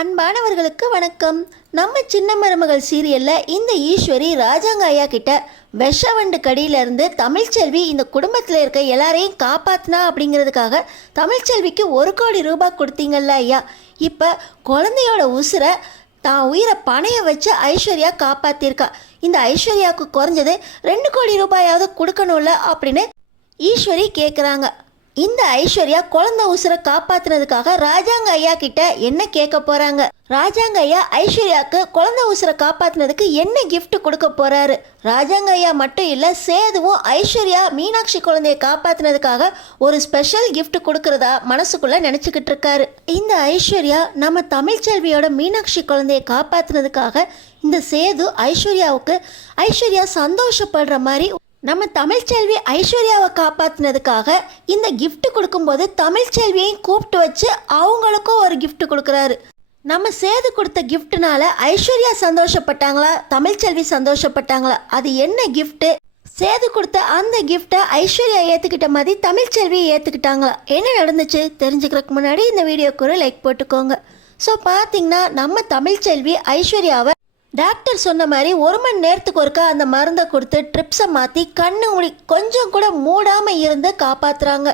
அன்பானவர்களுக்கு வணக்கம். நம்ம சின்ன மருமகள் சீரியலில் இந்த ஈஸ்வரி ராஜாங்க ஐயா கிட்ட விஷவண்டு கடியிலேருந்து தமிழ்ச்செல்வி இந்த குடும்பத்தில் இருக்க எல்லாரையும் காப்பாற்றினா அப்படிங்கிறதுக்காக தமிழ்ச்செல்விக்கு 1,00,00,000 கொடுத்தீங்கல்ல ஐயா, இப்போ குழந்தையோட உசுரை தான் உயிரை பணைய வச்சு ஐஸ்வர்யா காப்பாற்றிருக்கா. இந்த ஐஸ்வர்யாவுக்கு குறைஞ்சது 2,00,00,000 கொடுக்கணும்ல அப்படின்னு ஈஸ்வரி கேட்குறாங்க. இந்த ஐஸ்வர்யா குழந்தை உசுரை காப்பாத்தினதுக்காக ராஜாங்க ஐயா கிட்ட என்ன கேட்க போறாங்க? ராஜாங்க ஐயா ஐஸ்வர்யாவுக்கு குழந்தை உசுரை காப்பாத்தினதுக்கு என்ன கிஃப்ட் கொடுக்க போறாரு? ராஜாங்க ஐயா மட்டும் இல்ல, சேதுவும் ஐஸ்வர்யா மீனாட்சி குழந்தைய காப்பாத்தினதுக்காக ஒரு ஸ்பெஷல் கிஃப்ட் கொடுக்கறதா மனசுக்குள்ள நினைச்சுக்கிட்டு இருக்காரு. இந்த ஐஸ்வர்யா நம்ம தமிழ்ச்செல்வியோட மீனாட்சி குழந்தைய காப்பாத்தினதுக்காக இந்த சேது ஐஸ்வர்யா சந்தோஷப்படுற மாதிரி நம்ம தமிழ்ச்செல்வி ஐஸ்வர்யாவை காப்பாற்றினதுக்காக இந்த கிஃப்ட் கொடுக்கும்போது தமிழ்ச்செல்வியையும் கூப்பிட்டு வச்சு அவங்களுக்கும் ஒரு கிஃப்ட் கொடுக்குறாரு. நம்ம சேது கொடுத்த கிஃப்ட்னால ஐஸ்வர்யா சந்தோஷப்பட்டாங்களா, தமிழ்ச்செல்வி சந்தோஷப்பட்டாங்களா? அது என்ன கிஃப்ட்டு? சேது கொடுத்த அந்த கிஃப்டை ஐஸ்வர்யா ஏற்றுக்கிட்ட மாதிரி தமிழ்ச்செல்வி ஏற்றுக்கிட்டாங்களா? என்ன நடந்துச்சு தெரிஞ்சுக்கிறதுக்கு முன்னாடி இந்த வீடியோக்கு ஒரு லைக் போட்டுக்கோங்க. ஸோ பார்த்தீங்கன்னா நம்ம தமிழ்ச்செல்வி ஐஸ்வர்யாவை டாக்டர் சொன்ன மாதிரி 1 மணி நேரத்துக்கு ஒருக்கா அந்த மருந்தை கொடுத்து ட்ரிப்ஸை மாற்றி கண்ணு மூடி கொஞ்சம் கூட மூடாமல் இருந்து காப்பாற்றுறாங்க.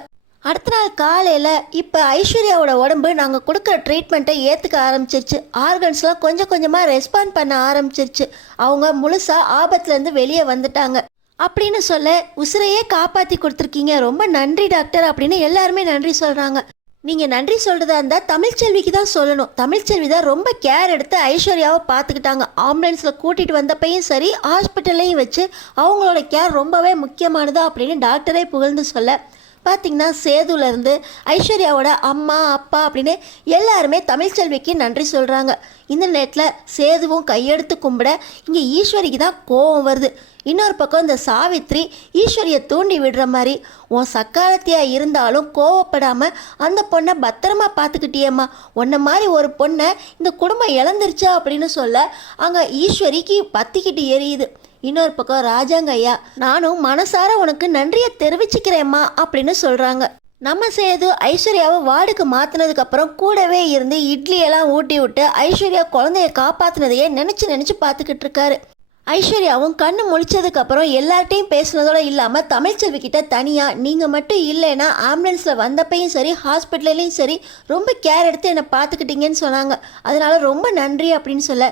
அடுத்த நாள் காலையில் இப்போ ஐஸ்வர்யாவோட உடம்பு நாங்கள் கொடுக்குற ட்ரீட்மெண்ட்டை ஏற்றுக்க ஆரம்பிச்சிருச்சு. ஆர்கன்ஸ்லாம் கொஞ்சம் கொஞ்சமாக ரெஸ்பாண்ட் பண்ண ஆரம்பிச்சிருச்சு. அவங்க முழுசாக ஆபத்துலேருந்து வெளியே வந்துட்டாங்க அப்படின்னு சொல்ல, உசுரையே காப்பாற்றி கொடுத்துருக்கீங்க, ரொம்ப நன்றி டாக்டர் அப்படின்னு எல்லாருமே நன்றி சொல்கிறாங்க. நீங்கள் நன்றி சொல்கிறதா இருந்தால் தமிழ்ச்செல்விக்கு தான் சொல்லணும். தமிழ்ச்செல்வி தான் ரொம்ப கேர் எடுத்து ஐஸ்வர்யாவை பார்த்துக்கிட்டாங்க. ஆம்புலன்ஸில் கூட்டிகிட்டு வந்தப்பையும் சரி, ஹாஸ்பிட்டல்லையும் வச்சு அவங்களோட கேர் ரொம்பவே முக்கியமானது அப்படின்னு டாக்டரே புகழ்ந்து சொல்ல, பார்த்திங்கன்னா சேதுலேருந்து ஐஸ்வர்யாவோட அம்மா அப்பா அப்படின்னு எல்லாருமே தமிழ்ச்செல்விக்கு நன்றி சொல்கிறாங்க. இந்த நேரத்தில் சேதுவும் கையெடுத்து கும்பிட இங்கே ஈஸ்வரிக்கு தான் கோபம் வருது. இன்னொரு பக்கம் இந்த சாவித்ரி ஈஸ்வரியை தூண்டி விடுற மாதிரி, உன் சக்காலத்தியாக இருந்தாலும் கோவப்படாமல் அந்த பொண்ணை பத்திரமா பார்த்துக்கிட்டியம்மா, உன்ன மாதிரி ஒரு பொண்ணை இந்த குடும்பம் இழந்துருச்சா அப்படின்னு சொல்ல அங்கே ஈஸ்வரிக்கு பத்திக்கிட்டு எரியுது. இன்னொரு பக்கம் ராஜாங்க ஐயா, நானும் மனசார உனக்கு நன்றியை தெரிவிச்சுக்கிறேம்மா அப்படின்னு சொல்கிறாங்க. நம்ம சேது ஐஸ்வர்யாவை வார்டுக்கு மாற்றினதுக்கப்புறம் கூடவே இருந்து இட்லியெல்லாம் ஊட்டி விட்டு ஐஸ்வர்யா குழந்தைய காப்பாற்றினதையே நினச்சி பார்த்துக்கிட்டு இருக்காரு. ஐஸ்வர்யாவும் கண்ணு முழிச்சதுக்கப்புறம் எல்லார்ட்டையும் பேசுனதோட இல்லாமல் தமிழ்ச்செல்வி கிட்ட தனியாக, நீங்கள் மட்டும் இல்லைன்னா ஆம்புலன்ஸில் வந்தப்பையும் சரி ஹாஸ்பிட்டல்லையும் சரி ரொம்ப கேர் எடுத்து என்னை பார்த்துக்கிட்டீங்கன்னு சொன்னாங்க, அதனால ரொம்ப நன்றி அப்படின்னு சொல்ல,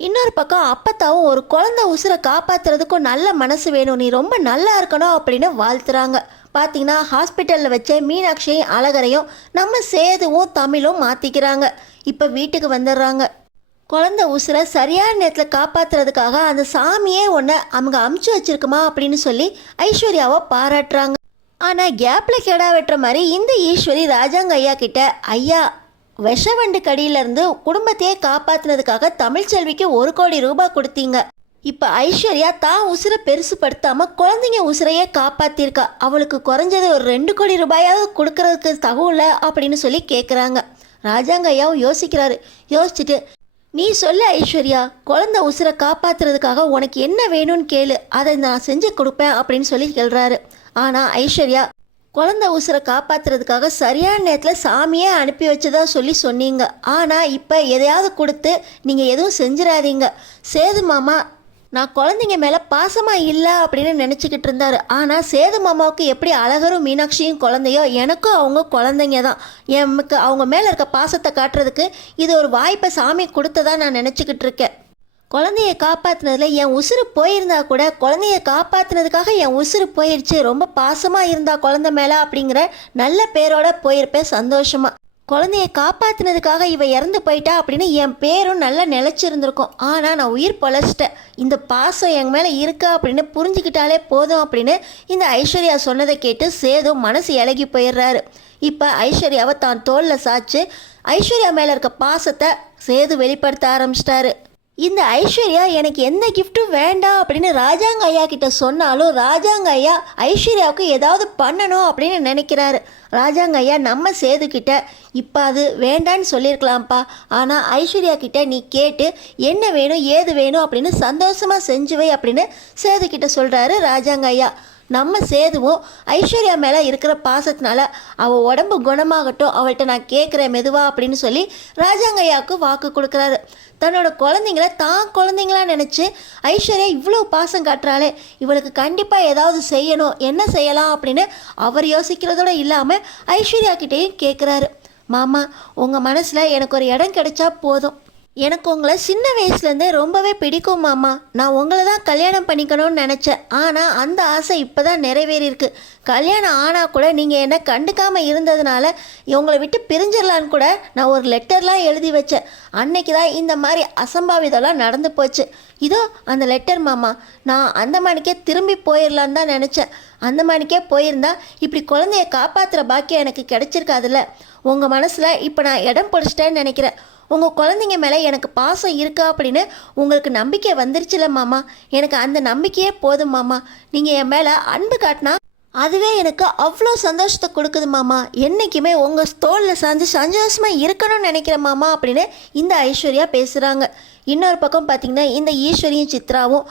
இன்னொரு பக்கம் அப்பத்தாவும் ஒரு குழந்தை உசுரை காப்பாற்றுறதுக்கும் நல்ல மனசு வேணும், நீ ரொம்ப நல்லா இருக்கணும் அப்படின்னு வாழ்த்துறாங்க. பார்த்தீங்கன்னா ஹாஸ்பிட்டலில் வச்ச மீனாட்சியும் அழகரையும் நம்ம சேதுவும் தமிழும் மாற்றிக்கிறாங்க. இப்போ வீட்டுக்கு வந்துடுறாங்க. குழந்தை உசுரை சரியான நேரத்தில் காப்பாற்றுறதுக்காக அந்த சாமியே ஒன்று அவங்க அமுச்சு வச்சிருக்குமா அப்படின்னு சொல்லி ஐஸ்வர்யாவை பாராட்டுறாங்க. ஆனால் கேப்பில் கெடா வெட்டுற மாதிரி இந்த ஈஸ்வரி ராஜாங்க ஐயா கிட்ட, ஐயா விஷவண்டு கடியிலேருந்து குடும்பத்தையே காப்பாற்றினதுக்காக தமிழ்ச்செல்விக்கு 1,00,00,000 கொடுத்தீங்க. இப்போ ஐஸ்வர்யா தான் உசுரை பெருசுப்படுத்தாமல் குழந்தைங்க உசுரையே காப்பாற்றிருக்கா, அவளுக்கு குறைஞ்சது ஒரு 2,00,00,000 கொடுக்கறதுக்கு தகுல அப்படின்னு சொல்லி கேட்குறாங்க. ராஜாங்க ஐயாவும் யோசிக்கிறாரு. யோசிச்சுட்டு, நீ சொல்ல ஐஸ்வர்யா, குழந்தை உசுரை காப்பாற்றுறதுக்காக உனக்கு என்ன வேணும்னு கேளு, அதை நான் செஞ்சு கொடுப்பேன் அப்படின்னு சொல்லி கேள்றாரு. ஆனால் ஐஸ்வர்யா, குழந்தை உசுரை காப்பாற்றுறதுக்காக சரியான நேரத்தில் சாமியே அனுப்பி வச்சதா சொன்னீங்க, ஆனால் இப்போ எதையாவது கொடுத்து நீங்கள் எதுவும் செஞ்சிடாதீங்க. சேது மாமா நான் குழந்தைங்க மேலே பாசமாக இல்லை அப்படின்னு நினச்சிக்கிட்டு இருந்தார். ஆனால் சேது மாமாவுக்கு எப்படி அழகரும் மீனாட்சியும் குழந்தையோ, எனக்கும் அவங்க குழந்தைங்க தான். எனக்கு அவங்க மேலே இருக்க பாசத்தை காட்டுறதுக்கு இது ஒரு வாய்ப்பை சாமி கொடுத்ததா நான் நினச்சிக்கிட்டு இருக்கேன். குழந்தைய காப்பாற்றினதில் என் உசுறு போயிருந்தா கூட குழந்தைய காப்பாற்றினதுக்காக என் உசுறு போயிடுச்சு, ரொம்ப பாசமாக இருந்தா குழந்தை மேலே அப்படிங்கிற நல்ல பேரோட போயிருப்பேன் சந்தோஷமாக. குழந்தைய காப்பாற்றினதுக்காக இவ இறந்து போயிட்டா அப்படின்னு என் பேரும் நல்லா நிலச்சிருந்துருக்கும். ஆனால் நான் உயிர் பொழைச்சிட்டேன், இந்த பாசம் என் மேலே இருக்கா அப்படின்னு புரிஞ்சுக்கிட்டாலே போதும் அப்படின்னு இந்த ஐஸ்வர்யா சொன்னதை கேட்டு சேது மனசு இலகி போயிடுறாரு. இப்போ ஐஸ்வர்யாவை தான் தோளில் சாய்ச்சி ஐஸ்வர்யா மேலே இருக்க பாசத்தை சேது வெளிப்படுத்த ஆரம்பிச்சிட்டாரு. இந்த ஐஸ்வர்யா எனக்கு எந்த கிஃப்ட்டும் வேண்டாம் அப்படின்னு ராஜாங்க ஐயா கிட்ட சொன்னாலும் ராஜாங்க ஐயா ஐஸ்வர்யாவுக்கு ஏதாவது பண்ணணும் அப்படின்னு நினைக்கிறாரு. ராஜாங்க ஐயா நம்ம சேது கிட்ட, இப்போ அது வேண்டான்னு சொல்லியிருக்கலாம்ப்பா, ஆனால் ஐஸ்வர்யா கிட்ட நீ கேட்டு என்ன வேணும் ஏது வேணும் அப்படின்னு சந்தோஷமாக செஞ்சு வை அப்படின்னு சேது கிட்ட சொல்கிறாரு ராஜாங்க ஐயா. நம்ம சேதுவும் ஐஸ்வர்யா மேலே இருக்கிற பாசத்தினால அவள் உடம்பு குணமாகட்டும், அவள்கிட்ட நான் கேட்குறேன் மெதுவா அப்படின்னு சொல்லி ராஜாங்கையாவுக்கு வாக்கு கொடுக்குறாரு. தன்னோட குழந்தைங்கள தான் குழந்தைங்களா நினச்சி ஐஸ்வர்யா இவ்வளோ பாசம் காட்டுறாளே, இவளுக்கு கண்டிப்பாக ஏதாவது செய்யணும், என்ன செய்யலாம் அப்படின்னு அவர் யோசிக்கிறதோடு இல்லாமல் ஐஸ்வர்யா கிட்டேயும் கேட்குறாரு. மாமா, உங்கள் மனசில் எனக்கு ஒரு இடம் கிடைச்சா போதும். எனக்கு உங்களை சின்ன வயசுலேருந்தே ரொம்பவே பிடிக்கும் மாமா. நான் உங்களை தான் கல்யாணம் பண்ணிக்கணும்னு நினச்சேன். ஆனால் அந்த ஆசை இப்போ தான் நிறைவேறியிருக்கு. கல்யாணம் ஆனால் கூட நீங்கள் என்ன கண்டுக்காமல் இருந்ததுனால உங்களை விட்டு பிரிஞ்சிடலான்னு கூட நான் ஒரு லெட்டர்லாம் எழுதி வச்சேன். அன்னைக்கு தான் இந்த மாதிரி அசம்பாவிதம்லாம் நடந்து போச்சு. இதோ அந்த லெட்டர் மாமா. நான் அந்த மணிக்கே திரும்பி போயிடலான்னு தான் நினச்சேன். அந்த மணிக்கே போயிருந்தா இப்படி குழந்தைய காப்பாற்றுற பாக்கியம் எனக்கு கிடைச்சிருக்காதுல்ல. உங்கள் மனசில் இப்போ நான் இடம் பிடிச்சிட்டேன்னு நினைக்கிறேன். உங்கள் குழந்தைங்க மேலே எனக்கு பாசம் இருக்கா அப்படின்னு உங்களுக்கு நம்பிக்கை வந்துருச்சுல மாமா. எனக்கு அந்த நம்பிக்கையே போதும் மாமா. நீங்கள் என் மேலே அன்பு காட்டினா அதுவே எனக்கு அவ்வளோ சந்தோஷத்தை கொடுக்குது மாமா. என்றைக்குமே உங்கள் தோளில் சார்ந்து சந்தோஷமாக இருக்கணும்னு நினைக்கிறேன் மாமா அப்படின்னு இந்த ஐஸ்வர்யா பேசுகிறாங்க. இன்னொரு பக்கம் பார்த்திங்கன்னா இந்த ஈஸ்வரியும் சித்ராவும்,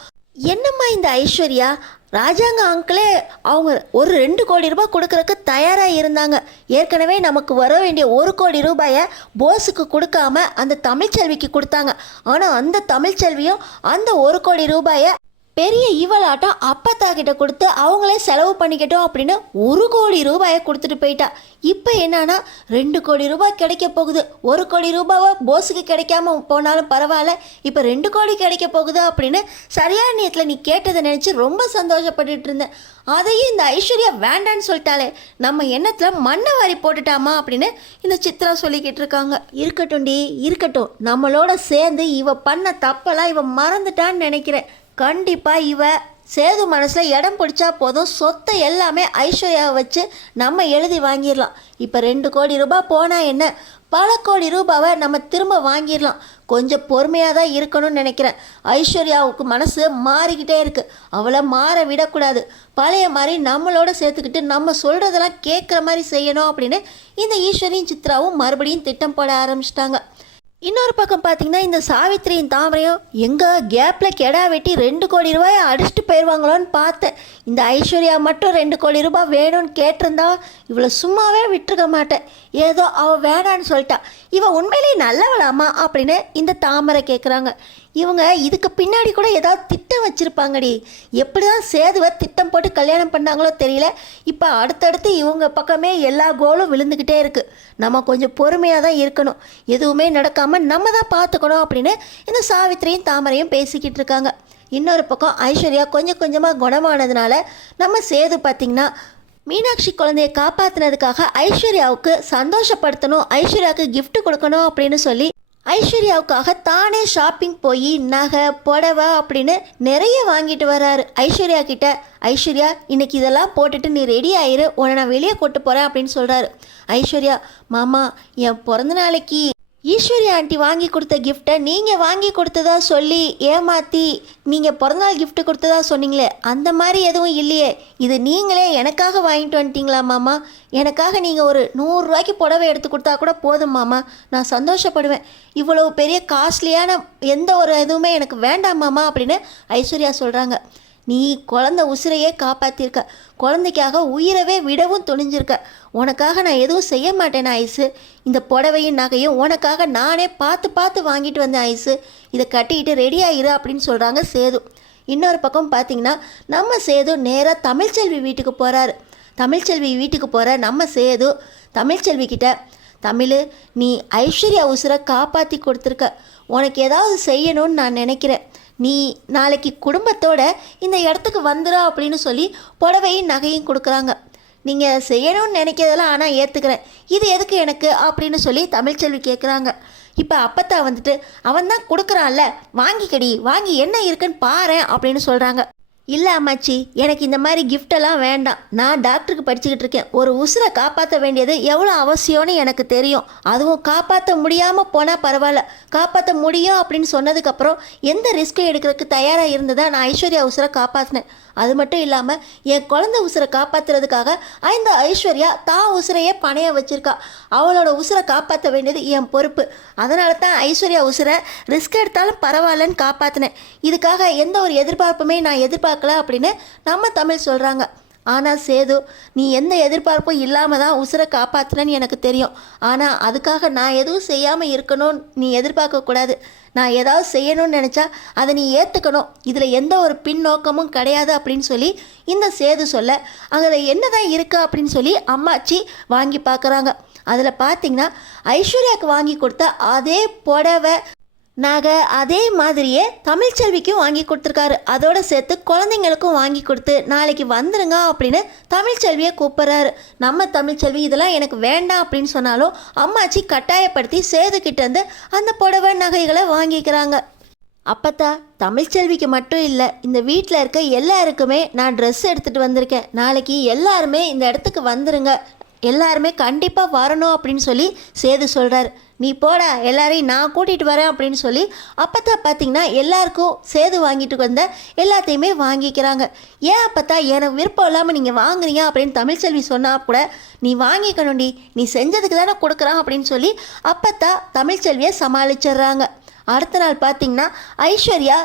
என்னம்மா இந்த ஐஸ்வர்யா, ராஜாங்க அங்கிளே அவங்க ஒரு 2 கோடி ரூபாய் கொடுக்கறக்கு தயாராக இருந்தாங்க. ஏற்கனவே நமக்கு வர வேண்டிய 1 கோடி ரூபாயை போஸுக்கு கொடுக்காம அந்த தமிழ்ச்செல்விக்கு கொடுத்தாங்க. ஆனால் அந்த தமிழ்ச்செல்வியும் அந்த 1 கோடி ரூபாயை பெரிய ஈவலாட்டம் அப்பத்தா கிட்ட கொடுத்து அவங்களே செலவு பண்ணிக்கிட்டோம் அப்படின்னு 1 கோடி ரூபாயை கொடுத்துட்டு போயிட்டா. இப்போ என்னன்னா 2 கோடி ரூபாய் கிடைக்க போகுது. 1 கோடி ரூபாவை போஸுக்கு கிடைக்காம போனாலும் பரவாயில்ல, இப்போ 2 கோடி கிடைக்க போகுது அப்படின்னு சரியான நேரத்தில் நீ கேட்டதை நினச்சி ரொம்ப சந்தோஷப்பட்டுட்டு இருந்தேன். அதையும் இந்த ஐஸ்வர்யா வேண்டான்னு சொல்லிட்டாலே, நம்ம எண்ணத்தில் மண்ணை வாரி போட்டுட்டாமா அப்படின்னு இந்த சித்ரா சொல்லிக்கிட்டு இருக்காங்க. இருக்கட்டும், நம்மளோட சேர்ந்து இவ பண்ண தப்பெல்லாம் இவ மறந்துட்டான்னு நினைக்கிறேன். கண்டிப்பாக இவ சேது மனசில் இடம் பிடிச்சா போதும், சொத்தை எல்லாமே ஐஸ்வர்யாவை வச்சு நம்ம எழுதி வாங்கிடலாம். இப்போ 2 கோடி ரூபாய் போனால் என்ன, பல கோடி ரூபாவை நம்ம திரும்ப வாங்கிடலாம். கொஞ்சம் பொறுமையாக தான் இருக்கணும்னு நினைக்கிறேன். ஐஸ்வர்யாவுக்கு மனசு மாறிக்கிட்டே இருக்குது. அவளை மாற விடக்கூடாது. பழைய மாதிரி நம்மளோட சேர்த்துக்கிட்டு நம்ம சொல்கிறதெல்லாம் கேட்குற மாதிரி செய்யணும் அப்படின்னு இந்த ஈஸ்வரியும் சித்ராவும் மறுபடியும் திட்டம் போட ஆரம்பிச்சிட்டாங்க. இன்னொரு பக்கம் பார்த்தீங்கன்னா இந்த சாவித்திரியும் தாமரையும் எங்கே கேப்பில் கெடா வெட்டி 2 கோடி ரூபாயை அடிச்சுட்டு போயிடுவாங்களோன்னு பார்த்தேன். இந்த ஐஸ்வர்யா மட்டும் 2 கோடி ரூபாய் வேணும்னு கேட்டிருந்தா இவளை சும்மாவே விட்டுருக்க மாட்டேன். ஏதோ அவள் வேணான்னு சொல்லிட்டா. இவன் உண்மையிலேயே நல்லவளாமா அப்படின்னு இந்த தாமரை கேட்குறாங்க. இவங்க இதுக்கு பின்னாடி கூட ஏதாவது திட்டம் வச்சுருப்பாங்கடி. எப்படி தான் சேதுவை திட்டம் போட்டு கல்யாணம் பண்ணாங்களோ தெரியல. இப்போ அடுத்தடுத்து இவங்க பக்கமே எல்லா கோலும் விழுந்துக்கிட்டே இருக்குது. நம்ம கொஞ்சம் பொறுமையாக தான் இருக்கணும். எதுவுமே நடக்காமல் நம்ம தான் பார்த்துக்கணும் அப்படின்னு இந்த சாவித்திரியும் தாமரையும் பேசிக்கிட்டு இருக்காங்க. இன்னொரு பக்கம் ஐஸ்வர்யா கொஞ்சம் கொஞ்சமாக குணமானதுனால நம்ம சேது பார்த்திங்கன்னா மீனாட்சி குழந்தையை காப்பாற்றினதுக்காக ஐஸ்வர்யாவுக்கு சந்தோஷப்படுத்தணும், ஐஸ்வர்யாவுக்கு கிஃப்ட் கொடுக்கணும் அப்படின்னு சொல்லி ஐஸ்வர்யாவுக்காக தானே ஷாப்பிங் போய் நகை புடவை அப்படின்னு நிறைய வாங்கிட்டு வராரு ஐஸ்வர்யா கிட்ட. ஐஸ்வர்யா, இன்னைக்கு இதெல்லாம் போட்டுட்டு நீ ரெடி ஆயிரு, உன்னை நான் வெளியே கூட்டு போகிறேன் அப்படின்னு சொல்கிறாரு. ஐஸ்வர்யா, மாமா என் பிறந்த நாளைக்கு ஈஸ்வரி ஆண்டி வாங்கி கொடுத்த கிஃப்டை நீங்கள் வாங்கி கொடுத்ததா சொல்லி ஏமாற்றி நீங்கள் பிறந்தநாள் கிஃப்ட்டு கொடுத்ததா சொன்னீங்களே, அந்த மாதிரி எதுவும் இல்லையே. இது நீங்களே எனக்காக வாங்கிட்டு வந்துட்டீங்களா மாமா? எனக்காக நீங்கள் ஒரு 100 ரூபாய்க்கு புடவை எடுத்து கொடுத்தா கூட போதும் மாமா, நான் சந்தோஷப்படுவேன். இவ்வளவு பெரிய காஸ்ட்லியான எந்த ஒரு எதுவுமே எனக்கு வேண்டாம் மாமா அப்படின்னு ஐஸ்வர்யா சொல்கிறாங்க. நீ குழந்தை உசிரையே காப்பாற்றிருக்க, குழந்தைக்காக உயிரவே விடவும் துணிஞ்சிருக்க. உனக்காக நான் எதுவும் செய்ய மாட்டேன் ஐஸு. இந்த புடவையும் நகையும் உனக்காக நானே பார்த்து வாங்கிட்டு வந்தேன் ஐஸு. இதை கட்டிக்கிட்டு ரெடி ஆயிரு அப்படின்னு சொல்கிறாங்க சேது. இன்னொரு பக்கம் பார்த்திங்கன்னா நம்ம சேது நேராக தமிழ்ச்செல்வி வீட்டுக்கு போகிறாரு. தமிழ்ச்செல்வி வீட்டுக்கு போகிற நம்ம சேது தமிழ்ச்செல்விக்கிட்ட, தமிழ், நீ ஐஸ்வர்யா உசுரை காப்பாற்றி கொடுத்துருக்க, உனக்கு ஏதாவது செய்யணும்னு நான் நினைக்கிறேன். நீ நாளைக்கு குடும்பத்தோட இந்த இடத்துக்கு வந்துடும் அப்படின்னு சொல்லி புடவையும் நகையும் கொடுக்குறாங்க. நீங்கள் செய்யணும்னு நினைக்கிறதெல்லாம் ஆனால் ஏற்றுக்கிறேன், இது எதுக்கு எனக்கு அப்படின்னு சொல்லி தமிழ்ச்செல்வி கேட்குறாங்க. இப்போ அப்பத்தா வந்துட்டு, அவன் தான் கொடுக்குறான்ல, வாங்கிக்கடி, வாங்கி என்ன இருக்குன்னு பாரு அப்படின்னு சொல்கிறாங்க. இல்லை அம்மாச்சி, எனக்கு இந்த மாதிரி கிஃப்டெல்லாம் வேண்டாம். நான் டாக்டருக்கு படிச்சுக்கிட்டு இருக்கேன். ஒரு உசுரை காப்பாற்ற வேண்டியது எவ்வளோ அவசியம்னு எனக்கு தெரியும். அதுவும் காப்பாற்ற முடியாமல் போனால் பரவாயில்ல, காப்பாற்ற முடியும் அப்படின்னு சொன்னதுக்கப்புறம் எந்த ரிஸ்க்கும் எடுக்கிறதுக்கு தயாராக இருந்ததா நான் ஐஸ்வர்யா உசுரை காப்பாற்றினேன். அது மட்டும் இல்லாமல் என் குழந்தை உசுரை காப்பாற்றுறதுக்காக இந்த ஐஸ்வர்யா தான் உசுரையே பணைய வச்சுருக்கா. அவளோட உசுரை காப்பாற்ற வேண்டியது என் பொறுப்பு. அதனால தான் ஐஸ்வர்யா உசுரை ரிஸ்க் எடுத்தாலும் பரவாயில்லன்னு காப்பாற்றினேன். இதுக்காக எந்த ஒரு எதிர்பார்ப்புமே நான் எதிர்பார்க்கல அப்படின்னு நம்ம தமிழ் சொல்கிறாங்க. ஆனால் சேது, நீ எந்த எதிர்பார்ப்பும் இல்லாமல் தான் உசுரை காப்பாற்றுனன்னு எனக்கு தெரியும். ஆனால் அதுக்காக நான் எதுவும் செய்யாமல் இருக்கணும்னு நீ எதிர்பார்க்கக்கூடாது. நான் ஏதாவது செய்யணும்னு நினச்சா அதை நீ ஏற்றுக்கணும். இதில் எந்த ஒரு பின்னோக்கமும் கிடையாது அப்படின்னு சொல்லி இந்த சேது சொல்ல, அங்கே என்ன தான் இருக்கா அப்படின்னு சொல்லி அம்மாச்சி வாங்கி பார்க்குறாங்க. அதில் பார்த்தீங்கன்னா ஐஸ்வர்யாவுக்கு வாங்கி கொடுத்த அதே புடவை நகை அதே மாதிரியே தமிழ்ச்செல்விக்கும் வாங்கி கொடுத்துருக்காரு. அதோட சேர்த்து குழந்தைங்களுக்கும் வாங்கி கொடுத்து நாளைக்கு வந்துடுங்க அப்படின்னு தமிழ்ச்செல்வியை கூப்பிட்றாரு. நம்ம தமிழ்ச்செல்வி இதெல்லாம் எனக்கு வேண்டாம் அப்படின்னு சொன்னாலும் அம்மாச்சி கட்டாயப்படுத்தி சேதுக்கிட்டேருந்து அந்த புடவை நகைகளை வாங்கிக்கிறாங்க. அப்பத்தா, தமிழ்ச்செல்விக்கு மட்டும் இல்லை, இந்த வீட்டில் இருக்க எல்லாருக்குமே நான் ட்ரெஸ் எடுத்துகிட்டு வந்திருக்கேன். நாளைக்கு எல்லாருமே இந்த இடத்துக்கு வந்துடுங்க, எல்லாருமே கண்டிப்பாக வரணும் அப்படின்னு சொல்லி சேது சொல்கிறார். நீ போடா, எல்லாரையும் நான் கூட்டிகிட்டு வரேன் அப்படின்னு சொல்லி அப்பத்தா பார்த்திங்கன்னா எல்லாருக்கும் சேது வாங்கிட்டு வந்த எல்லாத்தையுமே வாங்கிக்கிறாங்க. ஏன் அப்பத்தா, எனக்கு விருப்பம் இல்லாமல் நீங்கள் வாங்குறீங்க அப்படின்னு தமிழ்ச்செல்வி சொன்னால் கூட நீ வாங்கிக்கணும்டி, நீ செஞ்சதுக்கு தானே கொடுக்குறான் அப்படின்னு சொல்லி அப்பத்தா தமிழ்ச்செல்வியை சமாளிச்சிடுறாங்க. அடுத்த நாள் பார்த்திங்கன்னா ஐஸ்வர்யா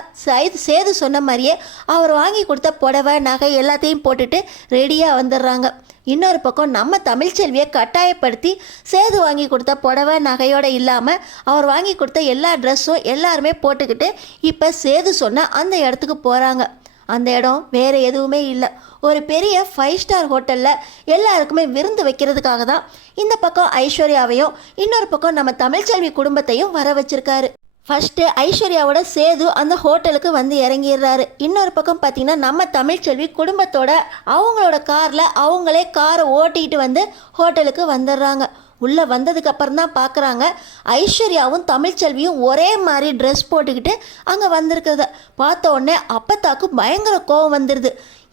சேது சொன்ன மாதிரியே அவர் வாங்கி கொடுத்த புடவை நகை எல்லாத்தையும் போட்டுட்டு ரெடியாக வந்துடுறாங்க. இன்னொரு பக்கம் நம்ம தமிழ்ச்செல்வியை கட்டாயப்படுத்தி சேது வாங்கி கொடுத்த புடவை நகையோடு இல்லாமல் அவர் வாங்கி கொடுத்த எல்லா ட்ரெஸ்ஸும் எல்லாருமே போட்டுக்கிட்டு இப்போ சேது சொன்ன அந்த இடத்துக்கு போகிறாங்க. அந்த இடம் வேறு எதுவுமே இல்லை, ஒரு பெரிய 5 ஸ்டார் ஹோட்டலில் எல்லாருக்குமே விருந்து வைக்கிறதுக்காக தான் இந்த பக்கம் ஐஸ்வர்யாவையும் இன்னொரு பக்கம் நம்ம தமிழ்ச்செல்வி குடும்பத்தையும் வர வச்சிருக்காரு. ஃபஸ்ட்டு ஐஸ்வர்யாவோட சேது அந்த ஹோட்டலுக்கு வந்து இறங்கிடுறாரு. இன்னொரு பக்கம் பார்த்திங்கன்னா நம்ம தமிழ்ச்செல்வி குடும்பத்தோட அவங்களோட காரில் அவங்களே காரை ஓட்டிகிட்டு வந்து ஹோட்டலுக்கு வந்துடுறாங்க. உள்ளே வந்ததுக்கப்புறம் தான் பார்க்குறாங்க ஐஸ்வர்யாவும் தமிழ்ச்செல்வியும் ஒரே மாதிரி ட்ரெஸ் போட்டுக்கிட்டு அங்கே வந்திருக்கிறத பார்த்த உடனே அப்பத்தாக்கு பயங்கர கோவம் வந்துடுது.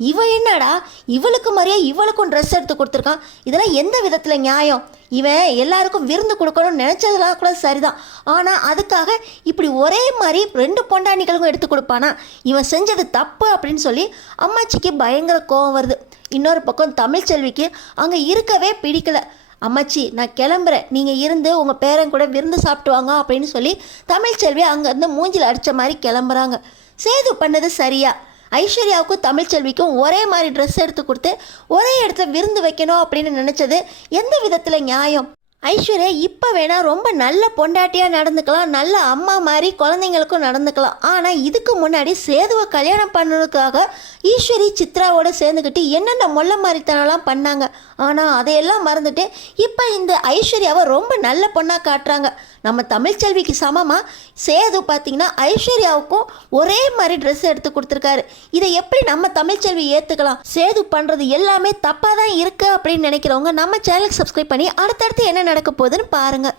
இவன் என்னடா இவளுக்கு மாதிரியே இவளுக்கும் ட்ரெஸ் எடுத்து கொடுத்துருக்கான், இதெல்லாம் எந்த விதத்தில் நியாயம்? இவன் எல்லாருக்கும் விருந்து கொடுக்கணும்னு நினச்சதெல்லாம் கூட சரிதான், ஆனால் அதுக்காக இப்படி ஒரே மாதிரி 2 பொண்டாணிகளுக்கும் எடுத்து கொடுப்பானா? இவன் செஞ்சது தப்பு அப்படின்னு சொல்லி அம்மாச்சிக்கு பயங்கர கோவம் வருது. இன்னொரு பக்கம் தமிழ்ச்செல்விக்கு அங்கே இருக்கவே பிடிக்கல. அம்மாச்சி, நான் கிளம்புறேன், நீங்கள் இருந்து உங்கள் பேரன் கூட விருந்து சாப்பிட்டு வாங்க அப்படின்னு சொல்லி தமிழ்ச்செல்வி அங்கேருந்து மூஞ்சில் அடித்த மாதிரி கிளம்புறாங்க. சேது பண்ணது சரியா? ஐஸ்வர்யாவுக்கும் தமிழ்ச்செல்விக்கும் ஒரே மாதிரி ட்ரெஸ் எடுத்து கொடுத்து ஒரே இடத்துல விருந்து வைக்கணும் அப்படின்னு நினச்சது எந்த விதத்தில் நியாயம்? ஐஸ்வர்யா இப்போ வேணால் ரொம்ப நல்ல பொண்டாட்டியாக நடந்துக்கலாம், நல்ல அம்மா மாதிரி குழந்தைங்களுக்கும் நடந்துக்கலாம். ஆனால் இதுக்கு முன்னாடி சேதுவை கல்யாணம் பண்ணுறதுக்காக ஈஸ்வரி சித்ராவோட சேர்ந்துக்கிட்டு என்னென்ன மொல்ல மாதிரித்தனம்லாம் பண்ணாங்க. ஆனால் அதையெல்லாம் மறந்துட்டு இப்போ இந்த ஐஸ்வர்யாவை ரொம்ப நல்ல பொண்ணாக காட்டுறாங்க. நம்ம தமிழ்ச்செல்விக்கு சமமாக சேது பார்த்திங்கன்னா ஐஸ்வர்யாவுக்கும் ஒரே மாதிரி ட்ரெஸ் எடுத்து கொடுத்துருக்காரு. இதை எப்படி நம்ம தமிழ்ச்செல்வி ஏற்றுக்கலாம்? சேது பண்ணுறது எல்லாமே தப்பாக தான் இருக்குது அப்படின்னு நினைக்கிறவங்க நம்ம சேனலுக்கு சப்ஸ்கிரைப் பண்ணி அடுத்தடுத்து என்ன நடக்க போகுதுன்னு பாருங்கள்.